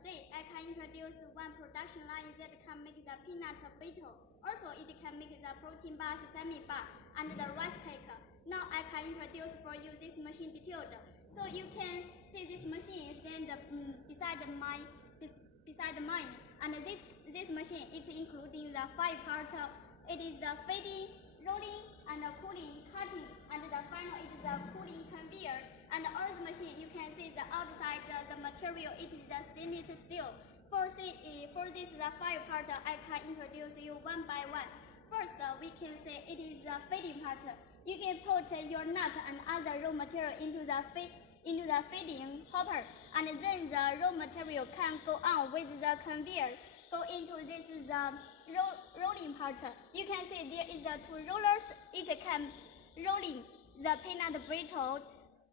today I can introduce one production line that can make the peanut brittle. Also, it can make the protein bars, semi-bar, and the rice cake. Now I can introduce for you this machine detailed. So you can see this machine stand beside mine, and this machine is including the 5 parts. It is the feeding, rolling, and cooling, cutting, and the final is the cooling conveyor. And all the machine, you can see the outside the material, it is the stainless steel. For this the 5 part, I can introduce you one by one. First, we can say it is the feeding part. You can put your nut and other raw material into the feeding hopper, and then the raw material can go on with the conveyor. Go into this is the rolling part. You can see there is the 2 rollers. It can rolling the peanut brittle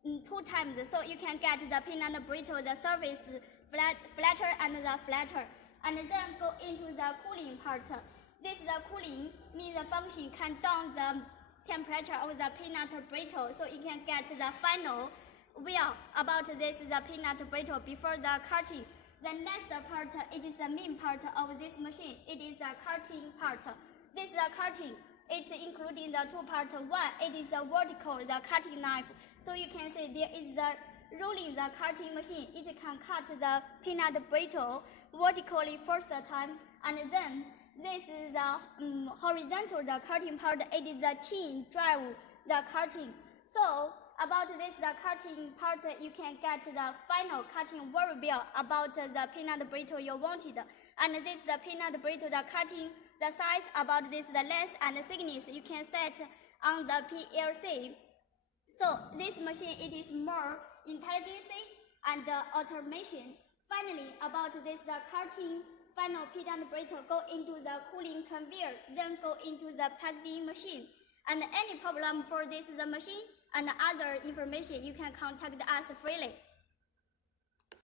2 times, so you can get the peanut brittle, the surface flatter and the flatter. And then go into the cooling part. This the cooling means the function can down the temperature of the peanut brittle, so you can get the final well about this the peanut brittle before the cutting. The next part, it is the main part of this machine. It is the cutting part. This is the cutting. It's including the 2 parts. One, it is the vertical, the cutting knife. So you can see there is the rolling the cutting machine. It can cut the peanut brittle vertically first time, and then this is the horizontal, the cutting part. It is the chain drive the cutting. So about this the cutting part, you can get the final cutting very well about the peanut brittle you wanted. And this the peanut brittle, the cutting, the size about this the length and the thickness you can set on the PLC. So this machine, it is more intelligence and automation. Finally, about this the cutting final peanut brittle go into the cooling conveyor, then go into the packaging machine. And any problem for this the machine and other information, you can contact us freely.